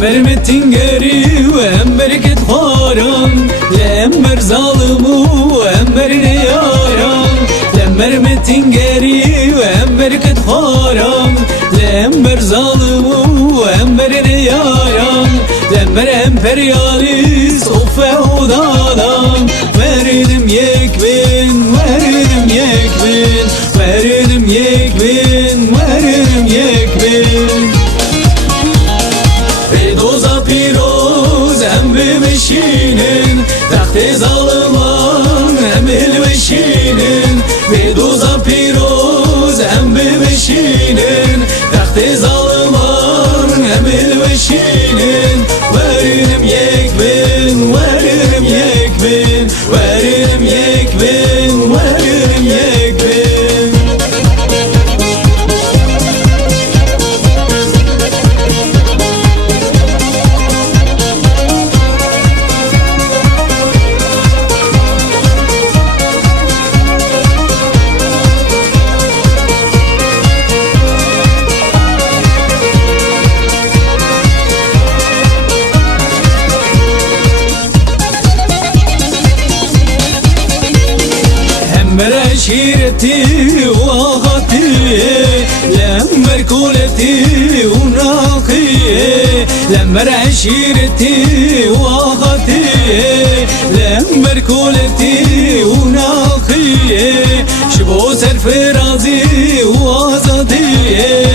Mermetin geri ve bereket haram, lemmer zalimu emberine yaram. Mermetin geri ve bereket haram, lemmer zalimu emberine yaram. Lemmer emperyalist of ve odadan, verdim yekbin, verdim yekbin, verdim yekbin, verdim yekbin. Fidoza piroz emri beşinin, tahte zalıman emil beşinin. Fidoza piroz emri beşinin, tahte zalıman emil beşinin. Veririm yekbin, veririm yekbin, veririm yekbin, veririm yekbin. Lemmer şireti vahati, lemmer kuleti unakiye. Lemmer şireti vahati, lemmer kuleti unakiye. Şibo serferazi vazadiye,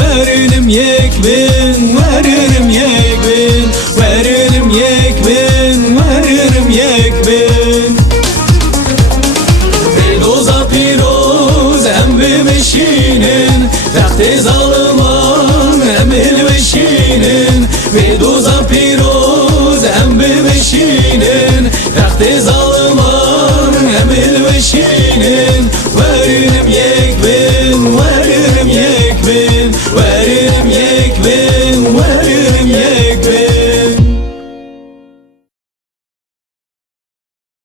verdim yekbin,